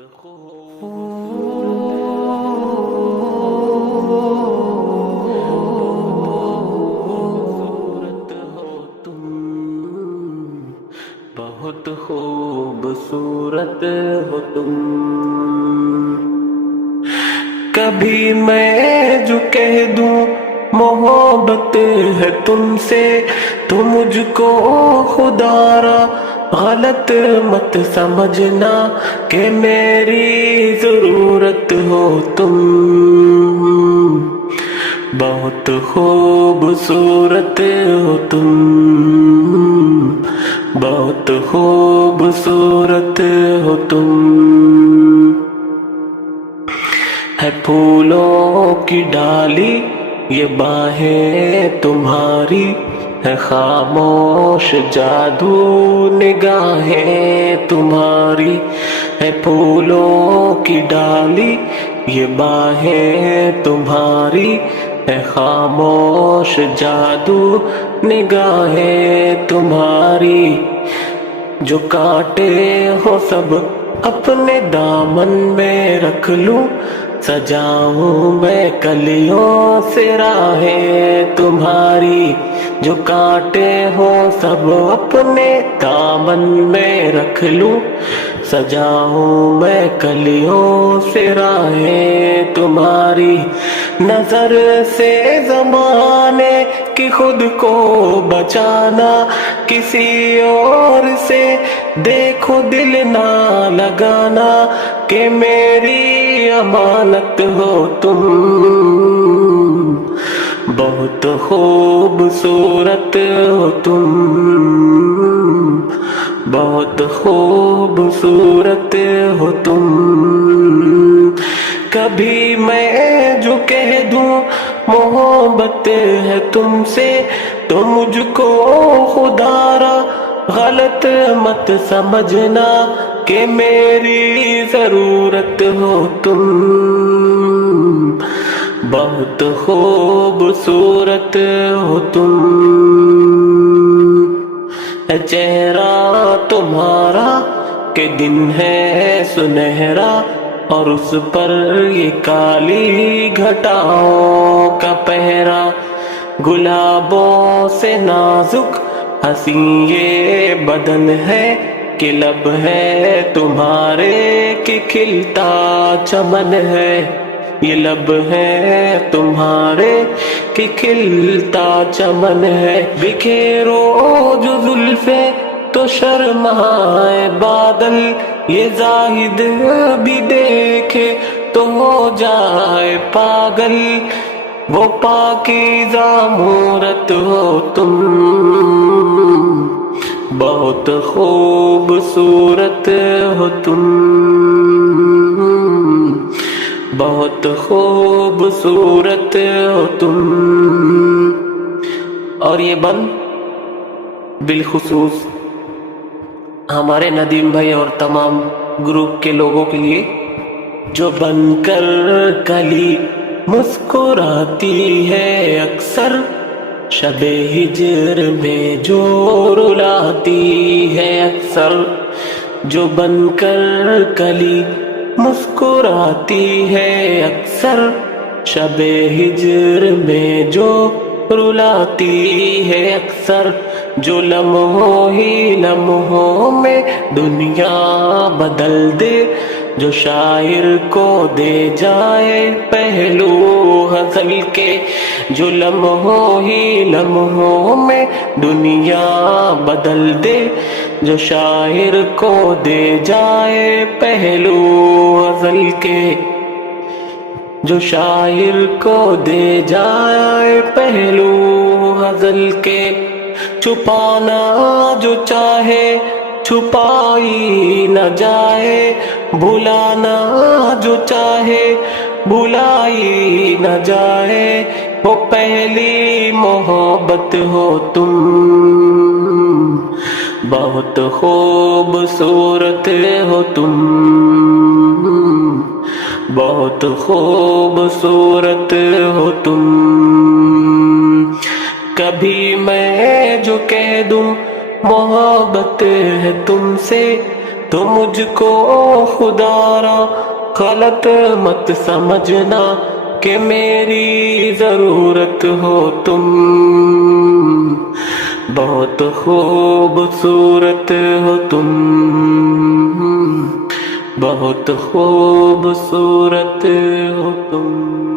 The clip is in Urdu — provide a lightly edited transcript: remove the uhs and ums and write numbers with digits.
بہت خوبصورت ہو تم، بہت خوبصورت ہو تم۔ کبھی میں جو کہہ دوں محبت ہے تم سے، تو مجھ کو خدا را غلط مت سمجھنا کہ میری ضرورت ہو تم۔ بہت خوبصورت ہو تم، بہت خوبصورت ہو تم۔ ہے پھولوں کی ڈالی یہ باہیں تمہاری، ہے خاموش جادو نگاہیں تمہاری۔ ہے پھولوں کی ڈالی یہ باہیں تمہاری، ہے خاموش جادو نگاہیں تمہاری۔ جو کانٹے ہو سب اپنے دامن میں رکھ لوں، سجاؤں میں کلیوں سے راہیں تمہاری۔ جو کانٹے ہو سب اپنے دامن میں رکھ لوں، سجاؤں میں کلیوں سے راہیں تمہاری۔ نظر سے زمانے کی خود کو بچانا، کسی اور سے دیکھو دل نہ لگانا کہ میری امانت ہو تم۔ بہت خوبصورت ہو تم، بہت خوبصورت ہو تم۔ کبھی میں جو کہہ دوں محبت ہے تم سے، تو مجھ کو خدا را غلط مت سمجھنا کہ میری ضرورت ہو تم۔ بہت خوبصورت ہو تم۔ ہے چہرہ تمہارا کہ دن ہے سنہرا، اور اس پر یہ کالی گھٹاؤں کا پہرا۔ گلابوں سے نازک حسین یہ بدن ہے، کہ لب ہے تمہارے کہ کھلتا چمن ہے۔ یہ لب ہے تمہارے کہ کھلتا چمن ہے۔ بکھیرو جو زلفیں تو شرمائے بادل، یہ زاہد بھی دیکھے تو ہو جائے پاگل۔ وہ پاکیزہ مورت ہو تم، بہت خوبصورت ہو تم، بہت خوبصورت ہو تم۔ اور یہ بند بالخصوص ہمارے ندیم بھائی اور تمام گروپ کے لوگوں کے لیے، جو بن کر کلی مسکراتی ہے اکثر، شب ہجر میں جو رلاتی ہے اکثر۔ جو بن کر کلی مسکراتی ہے اکثر، شب ہجر میں جو رلاتی ہے اکثر۔ جو لمحوں ہی لمحوں میں دنیا بدل دے، جو شاعر کو دے جائے پہلو غزل کے۔ جو لمحوں ہی لمحوں میں دنیا بدل دے، جو شاعر کو دے جائے پہلو غزل کے۔ جو شاعر کو دے جائے پہلو غزل کے۔ چھپانا جو چاہے چھپائی نہ جائے، بھلانا جو چاہے بھلائی نہ جائے۔ وہ پہلی محبت ہو تم، بہت خوبصورت ہو تم، بہت خوبصورت ہو تم۔ کبھی میں جو کہہ دوں محبت ہے تم سے، تو مجھ کو خدا را غلط مت سمجھنا کہ میری ضرورت ہو تم، بہت خوبصورت ہو تم، بہت خوبصورت ہو تم۔